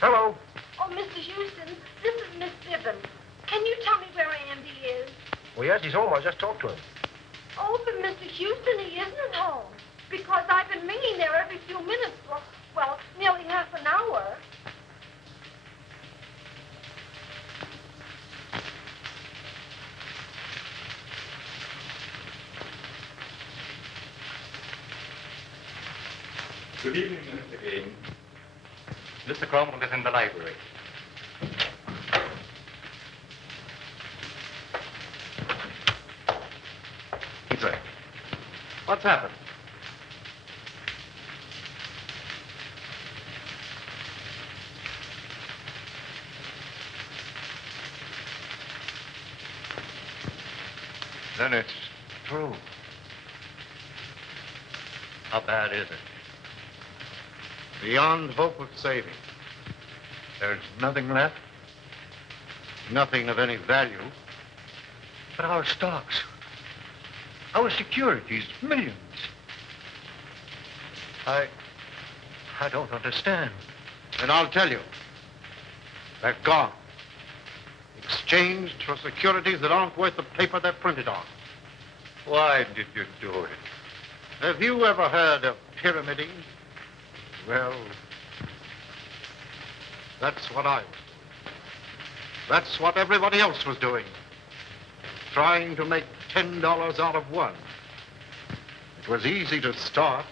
Hello. Oh, Mr. Houston, this is Miss Gibbons. Can you tell me where Andy is? Well, yes, he's home. I just talked to him. Oh, but Mr. Houston, he isn't at home. Because I've been ringing there every few minutes for, well, nearly half an hour. Good evening, Mr. Game. Mr. Cromwell is in the library. Right. What's happened? Then it's true. How bad is it? Beyond hope of saving. There's nothing left. Nothing of any value. But our stocks. Our securities, millions. I don't understand. And I'll tell you. They're gone. Exchanged for securities that aren't worth the paper they're printed on. Why did you do it? Have you ever heard of pyramiding? Well, that's what I was doing. That's what everybody else was doing. Trying to make $10 out of one. It was easy to start.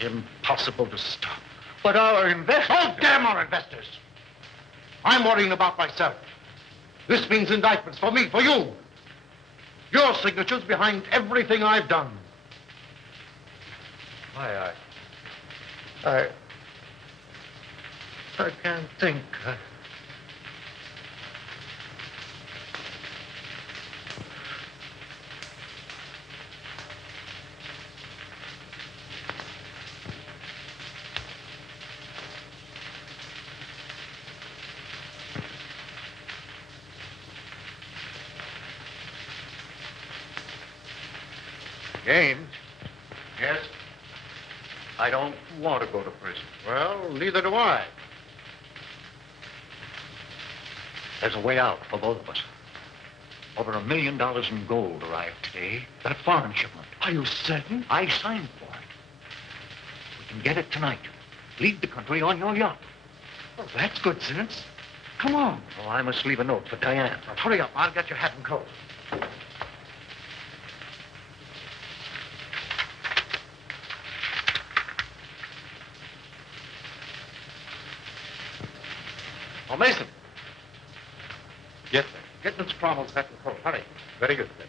Impossible to stop. But our investors... Oh, damn our investors! I'm worrying about myself. This means indictments for me, for you. Your signature's behind everything I've done. I can't think. James? Yes? I don't want to go to prison. Well, neither do I. There's a way out for both of us. Over $1 million in gold arrived today. That foreign shipment. Are you certain? I signed for it. We can get it tonight. Leave the country on your yacht. Oh, that's good sense. Come on. Oh, I must leave a note for Diane. Now, hurry up. I'll get your hat and coat. Oh, Mason. Yes, sir. Get Miss Cromwell's hat and coat. Hurry. Very good, sir.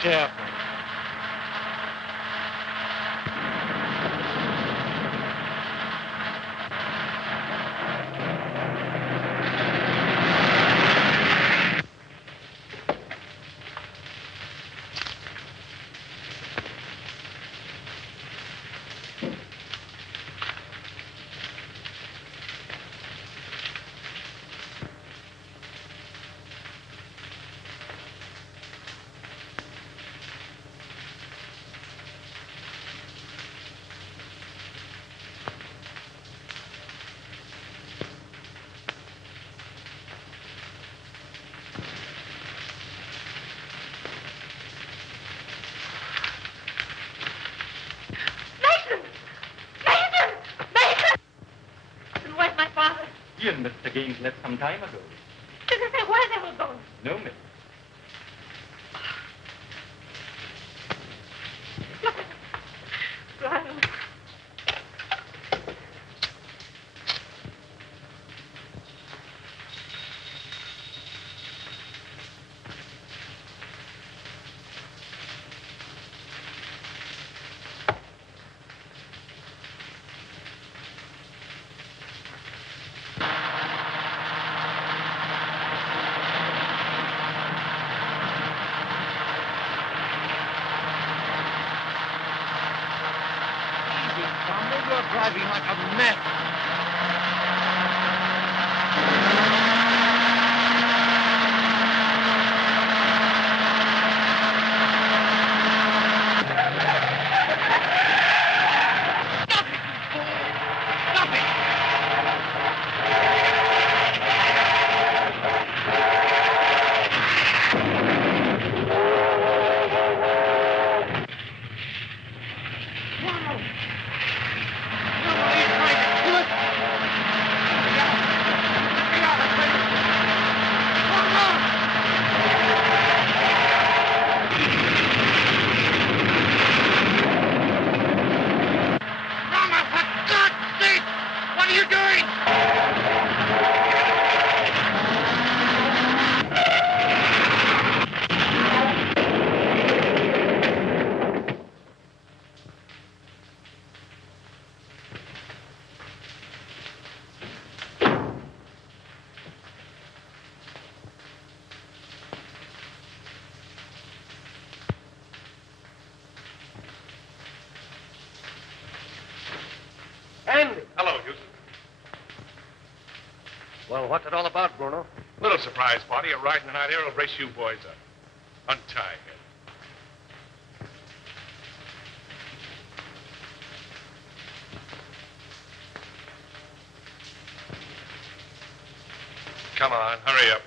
Careful. You and Mr. Gaines left some time ago. Did they say where they were going? No, miss. Brian. You're driving like a mess. Well, what's it all about, Bruno? Little surprise party. A ride in the night air will brace you boys up. Untie him. Come on, hurry up.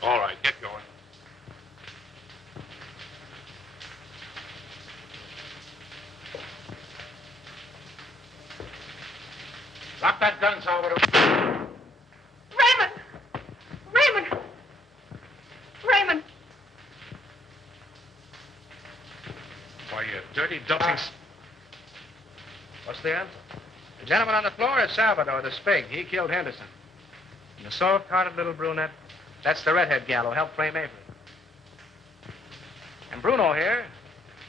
All right, get going. Drop that gun, Salvador. Raymond! Raymond! Raymond! Why, you dirty, dumping... What's the answer? The gentleman on the floor is Salvador, the spig. He killed Henderson. And the soft-hearted little brunette, that's the redhead gal who helped frame Avery. And Bruno here,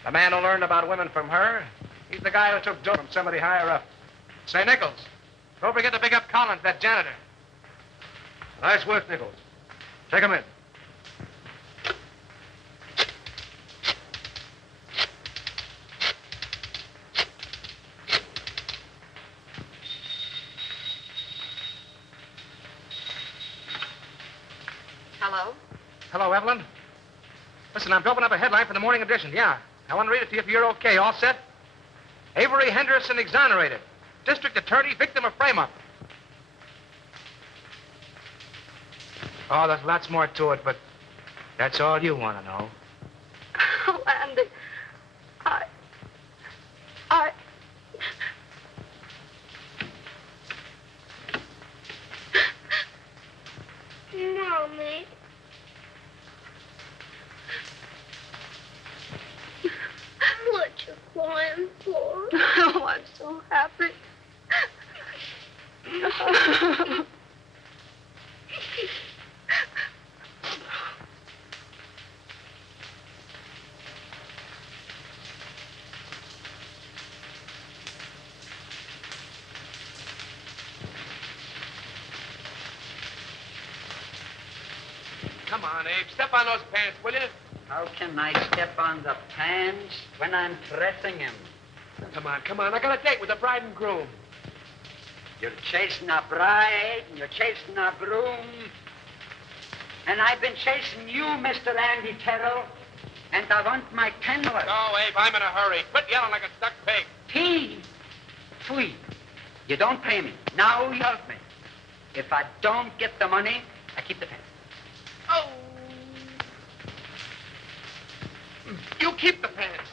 the man who learned about women from her, he's the guy who took dough from somebody higher up. Say, Nichols, don't forget to pick up Collins, that janitor. Nice work, Nichols. Take him in. Hello? Hello, Evelyn. Listen, I'm doping up a headline for the morning edition. Yeah. I want to read it to you if you're okay. All set? Avery Henderson exonerated. District attorney, victim of frame-up. Oh, there's lots more to it, but that's all you want to know. Oh, Andy. I... Mommy. What you crying for? Oh, I'm so happy. Come on, Abe. Step on those pants, will you? How can I step on the pants when I'm pressing him? Come on. I got a date with the bride and groom. You're chasing a bride, and you're chasing a groom. And I've been chasing you, Mr. Andy Terrell. And I want my $10. No, Abe, I'm in a hurry. Quit yelling like a stuck pig. Pfui. You don't pay me. Now you help me. If I don't get the money, I keep the pants. Oh. You keep the pants.